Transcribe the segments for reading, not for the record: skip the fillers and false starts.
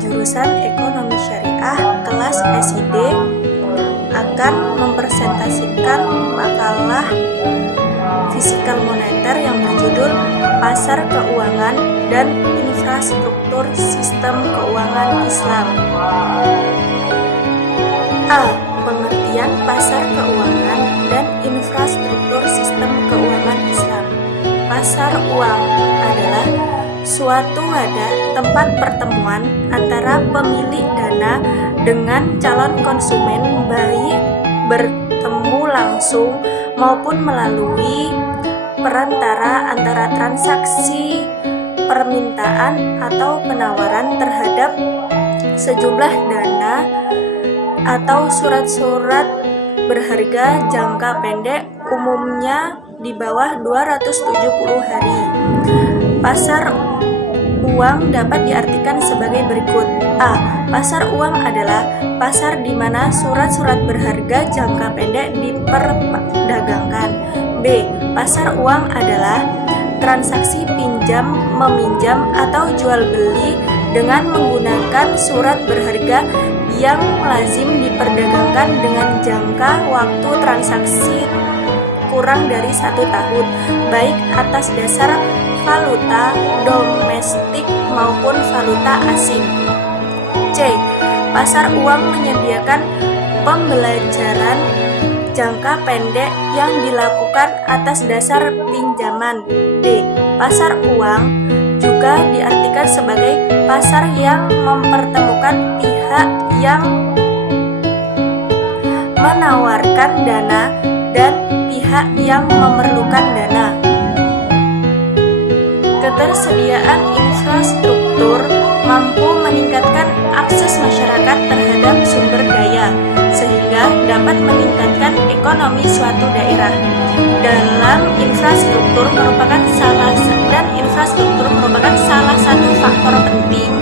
jurusan Ekonomi Syariah kelas SID akan mempresentasikan makalah fisikal moneter yang berjudul Pasar Keuangan dan Infrastruktur Sistem Keuangan Islam. A. Pengertian pasar keuangan dan infrastruktur sistem keuangan Islam. Pasar uang adalah suatu wadah tempat pertemuan antara pemilik dana dengan calon konsumen, baik bertemu langsung maupun melalui perantara antara transaksi permintaan atau penawaran terhadap sejumlah dana atau surat-surat berharga jangka pendek, umumnya di bawah 270 hari. Pasar uang dapat diartikan sebagai berikut. A. Pasar uang adalah pasar di mana surat-surat berharga jangka pendek diperdagangkan. B. Pasar uang adalah transaksi pinjam, meminjam, atau jual beli dengan menggunakan surat berharga yang lazim diperdagangkan dengan jangka waktu transaksi kurang dari 1 tahun, baik atas dasar valuta domestik maupun valuta asing. C. Pasar uang menyediakan pembelajaran jangka pendek yang dilakukan atas dasar pinjaman. D. Pasar uang juga diartikan sebagai pasar yang mempertemukan pihak yang menawarkan dana dan pihak yang memerlukan dana. Ketersediaan infrastruktur mampu meningkatkan akses masyarakat terhadap sumber daya, sehingga dapat meningkatkan ekonomi suatu daerah. Infrastruktur merupakan salah satu faktor penting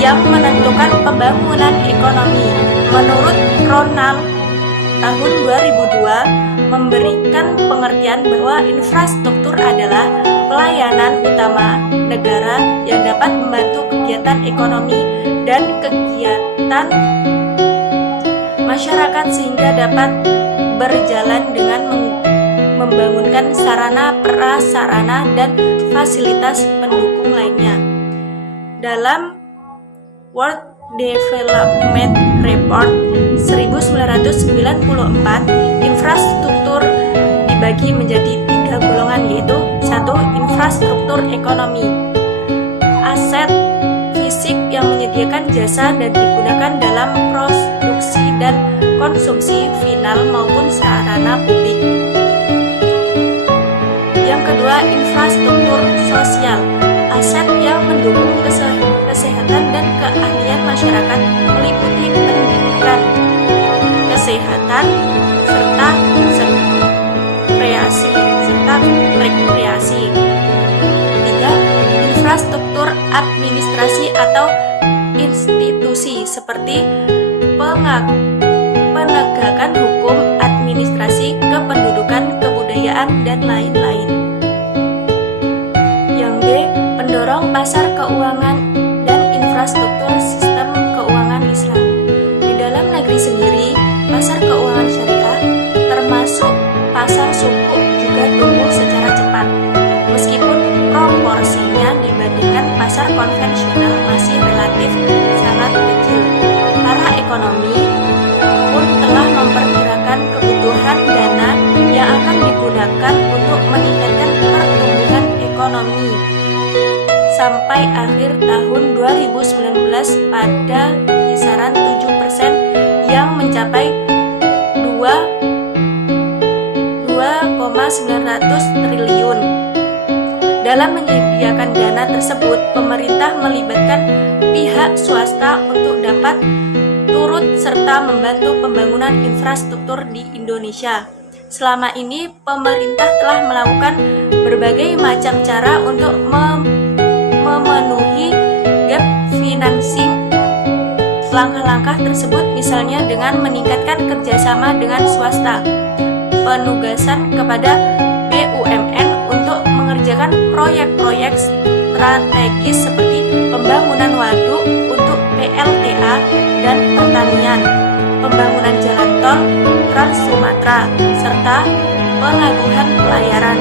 yang menentukan pembangunan ekonomi. Menurut Ronald, tahun 2002 memberikan pengertian bahwa infrastruktur adalah pelayanan utama negara yang dapat membantu kegiatan ekonomi dan kegiatan masyarakat sehingga dapat berjalan dengan membangunkan sarana prasarana dan fasilitas pendukung lainnya. Dalam World Development Report 1994, infrastruktur dibagi menjadi 3 golongan, yaitu 1. Infrastruktur ekonomi, aset fisik yang menyediakan jasa dan digunakan dalam produksi dan konsumsi final maupun sarana publik. Yang kedua, infrastruktur sosial, aset yang mendukung kesehatan dan keahlian masyarakat meliputi pendidikan, kesehatan, serta rekreasi. Ketiga, infrastruktur administrasi atau institusi seperti penegakan hukum, administrasi, kependudukan, kebudayaan, dan lain-lain. Yang B, pendorong pasar keuangan dan infrastruktur sistem keuangan Islam. Di dalam negeri sendiri, pasar keuangan syariah termasuk pasar suku juga tumbuh secara cepat. Meskipun proporsinya dibandingkan pasar konvensional masih relatif sangat kecil. Para ekonomi pun telah memperkirakan kebutuhan dana yang akan digunakan untuk meningkatkan pertumbuhan ekonomi sampai akhir tahun 2019 pada kisaran 7% yang mencapai 2,900 triliun. Dalam menyediakan dana tersebut, pemerintah melibatkan pihak swasta untuk dapat turut serta membantu pembangunan infrastruktur di Indonesia. Selama ini, pemerintah telah melakukan berbagai macam cara untuk memenuhi gap financing. Langkah-langkah tersebut misalnya dengan meningkatkan kerjasama dengan swasta, penugasan kepada BUMN untuk mengerjakan mengerjakan proyek-proyek strategis seperti pembangunan waduk untuk PLTA dan pertanian, pembangunan jalan tol Trans Sumatera, serta pelabuhan pelayaran.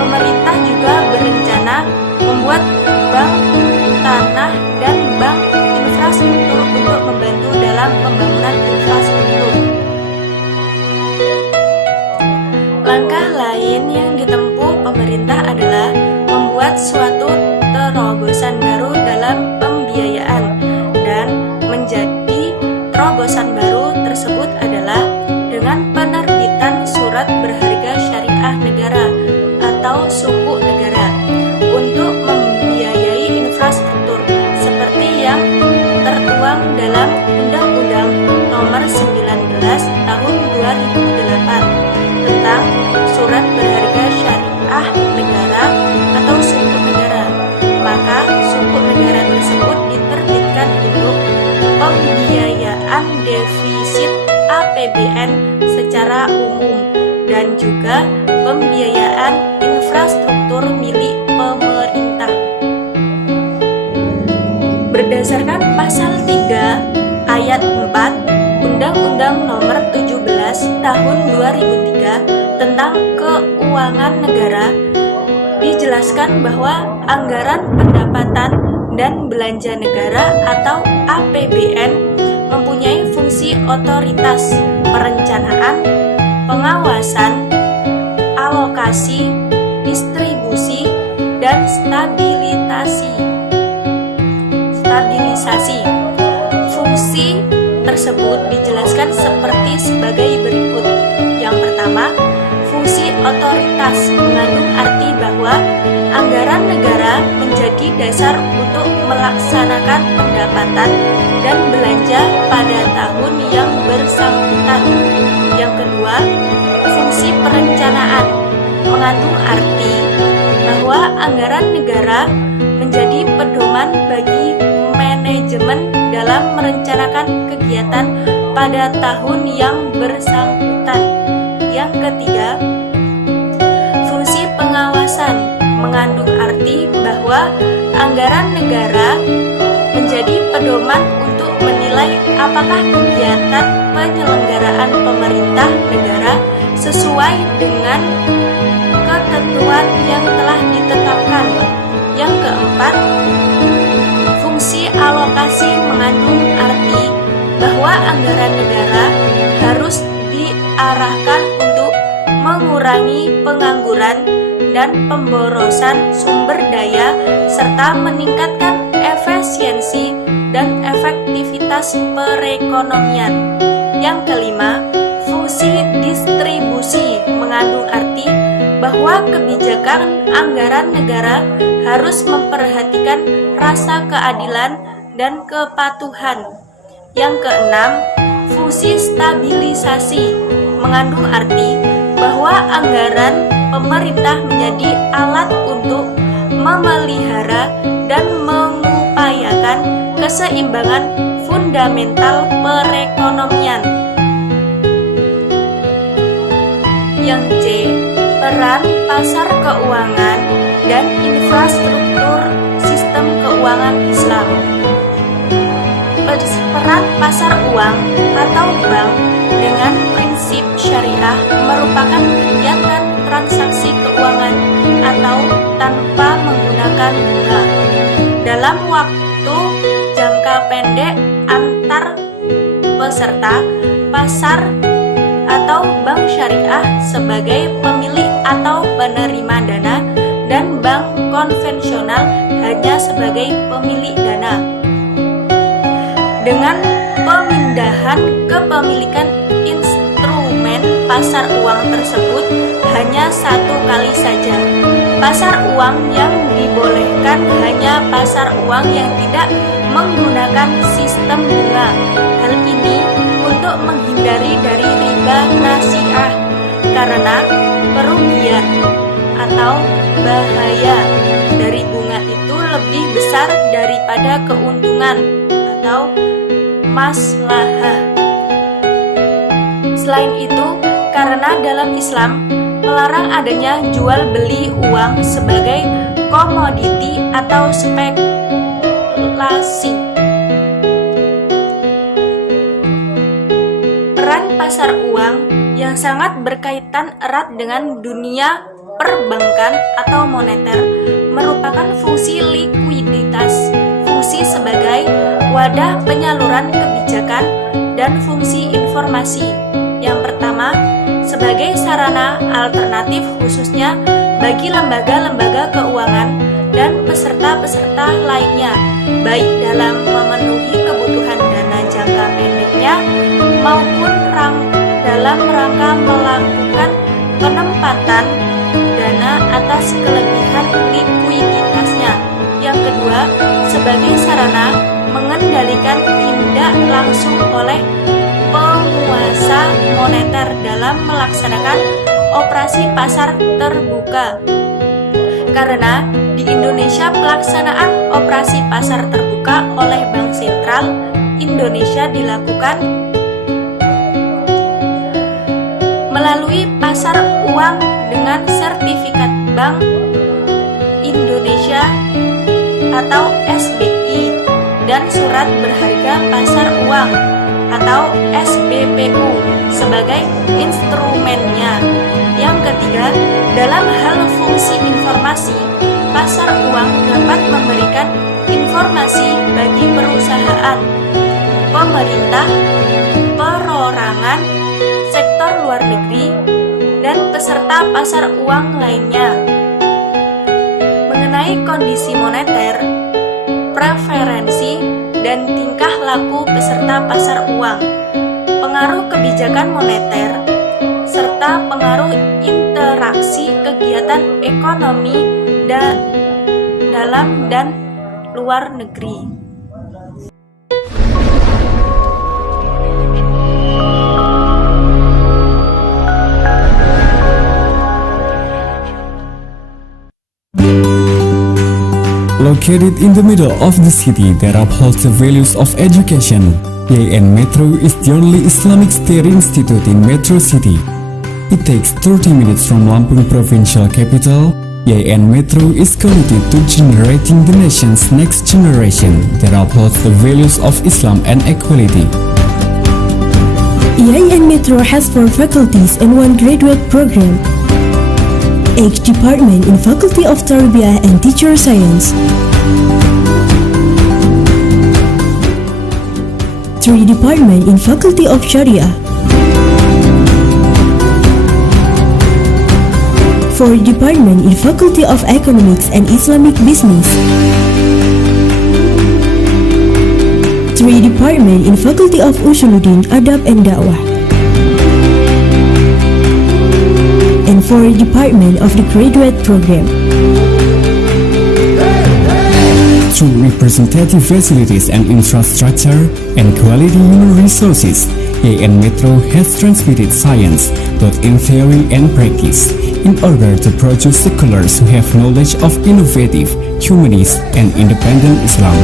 Pemerintah juga berencana membuat bank tanah dan bank infrastruktur untuk membantu dalam pembangunan infrastruktur. Langkah lain yang ditempuh pemerintah adalah membuat suatu terobosan baru dalam pembiayaan, dan menjadi terobosan baru tersebut adalah dengan penerbitan surat berharga syariah negara atau sukuk negara untuk membiayai infrastruktur seperti yang tertuang dalam Undang-Undang Nomor 19 Tahun 2008 tentang surat berharga syariah negara atau sukuk negara. Maka sukuk negara tersebut diterbitkan untuk pembiayaan defisit APBN secara umum dan juga pembiayaan infrastruktur milik pemerintah. Berdasarkan pasal 3 ayat 4 Undang-Undang Nomor 17 Tahun 2003 tentang Keuangan Negara, dijelaskan bahwa anggaran pendapatan dan belanja negara atau APBN mempunyai fungsi otoritas, perencanaan, pengawasan, alokasi, distribusi, dan stabilisasi. Fungsi tersebut dijelaskan sebagai berikut. Yang pertama, fungsi otoritas mengandung arti bahwa anggaran negara menjadi dasar untuk melaksanakan pendapatan dan belanja pada tahun yang bersangkutan. Yang kedua, fungsi perencanaan mengandung arti bahwa anggaran negara menjadi pedoman bagi manajemen dalam merencanakan kegiatan pada tahun yang bersangkutan. Yang ketiga, fungsi pengawasan mengandung arti bahwa anggaran negara menjadi pedoman untuk menilai apakah kegiatan penyelenggaraan pemerintah negara sesuai dengan ketentuan yang telah ditetapkan. Yang keempat, fungsi alokasi mengandung arti bahwa anggaran negara harus diarahkan untuk mengurangi pengangguran dan pemborosan sumber daya serta meningkatkan efisiensi dan efektivitas perekonomian. Yang kelima, fungsi distribusi mengandung arti bahwa kebijakan anggaran negara harus memperhatikan rasa keadilan dan kepatuhan. Yang keenam, fungsi stabilisasi mengandung arti bahwa anggaran pemerintah menjadi alat untuk memelihara dan mengupayakan keseimbangan fundamental perekonomian. Yang C, peran pasar keuangan dan infrastruktur sistem keuangan Islam. Peran pasar uang atau bank dengan prinsip syariah merupakan kegiatan transaksi keuangan atau tanpa menggunakan bunga dalam waktu jangka pendek antar peserta pasar atau bank syariah sebagai pemilik atau penerima dana, dan bank konvensional hanya sebagai pemilik dana. Dengan pemindahan kepemilikan instrumen pasar uang tersebut hanya satu kali saja. Pasar uang yang dibolehkan hanya pasar uang yang tidak menggunakan sistem bunga. Hal ini untuk menghindari dari riba nasiah, karena kerugian atau bahaya dari bunga itu lebih besar daripada keuntungan atau maslahah. Selain itu, karena dalam Islam melarang adanya jual beli uang sebagai komoditi atau spekulasi. Peran pasar uang yang sangat berkaitan erat dengan dunia perbankan atau moneter merupakan fungsi likuiditas, fungsi sebagai wadah penyaluran kebijakan, dan fungsi informasi. Yang pertama, sebagai sarana alternatif khususnya bagi lembaga-lembaga keuangan dan peserta-peserta lainnya, baik dalam memenuhi kebutuhan dana jangka pendeknya maupun dalam rangka melakukan penempatan dana atas kelebihan likuiditasnya. Yang kedua, sebagai sarana mengendalikan tindak langsung oleh penguasa moneter dalam melaksanakan operasi pasar terbuka. Karena di Indonesia pelaksanaan operasi pasar terbuka oleh Bank Sentral Indonesia dilakukan melalui pasar uang dengan sertifikat Bank Indonesia atau SBI dan surat berharga pasar uang atau SBPU sebagai instrumennya. Yang ketiga, dalam hal fungsi informasi, pasar uang dapat memberikan informasi bagi perusahaan, pemerintah, perorangan, sektor luar negeri, dan peserta pasar uang lainnya mengenai kondisi moneter, preferensi, dan tingkah laku peserta pasar uang, pengaruh kebijakan moneter, serta pengaruh interaksi kegiatan ekonomi dalam dan luar negeri. Located in the middle of the city that upholds the values of education, YN Metro is the only Islamic State Institute in Metro City. It takes 30 minutes from Lampung Provincial Capital. YN Metro is committed to generating the nation's next generation that upholds the values of Islam and equality. YN Metro has 4 faculties and 1 graduate program. 8 department in Faculty of Tarbiyah and Teacher Science. 3 department in Faculty of Sharia. 4 department in Faculty of Economics and Islamic Business. 3 department in Faculty of Usuluddin, Adab and Da'wah. And 4 department of the graduate program. Through representative facilities and infrastructure and quality human resources, YN Metro has transmitted science both in theory and practice in order to produce scholars who have knowledge of innovative, humanist, and independent Islam.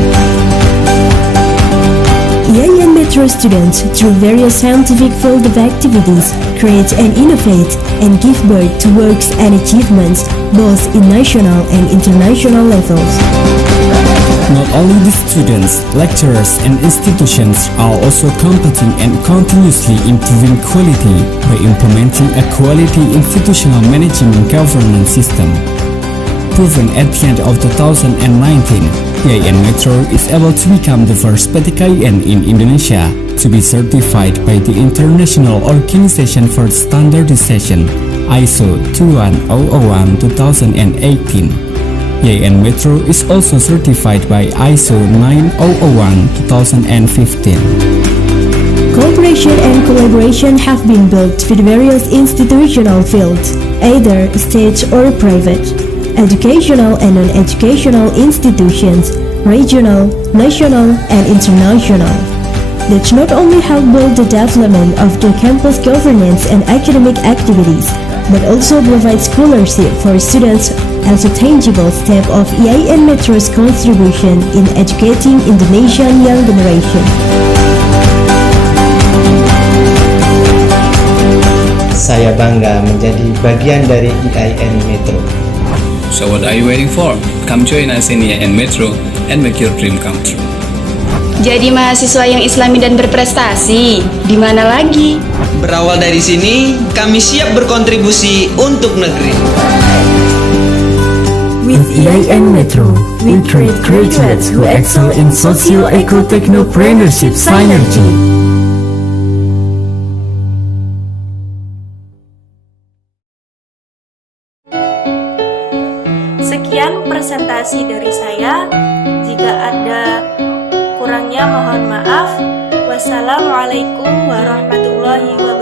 YN Metro students, through various scientific field of activities, create and innovate and give birth to works and achievements both in national and international levels. Not only the students, lecturers, and institutions are also competing and continuously improving quality by implementing a quality institutional management governance system. Proven at the end of 2019, YN Metro is able to become the first PTKIN in Indonesia to be certified by the International Organization for Standardization ISO 21001-2018. YN Metro is also certified by ISO 9001-2015. Cooperation and collaboration have been built with various institutional fields, either state or private, educational and non-educational institutions, regional, national, and international. That not only help build the development of the campus governance and academic activities, but also provide scholarship for students as a tangible step of YN Metro's contribution in educating Indonesian young generation. Saya bangga menjadi bagian dari YN Metro. So what are you waiting for? Come join us in IAIN Metro and make your dream come true. Jadi mahasiswa yang islami dan berprestasi, di mana lagi? Berawal dari sini, kami siap berkontribusi untuk negeri. With IAIN Metro, we create graduates who excel in socio-eco-technopreneurship synergy. Sekian presentasi dari saya. Jika ada kurangnya mohon maaf. Wassalamualaikum warahmatullahi wabarakatuh.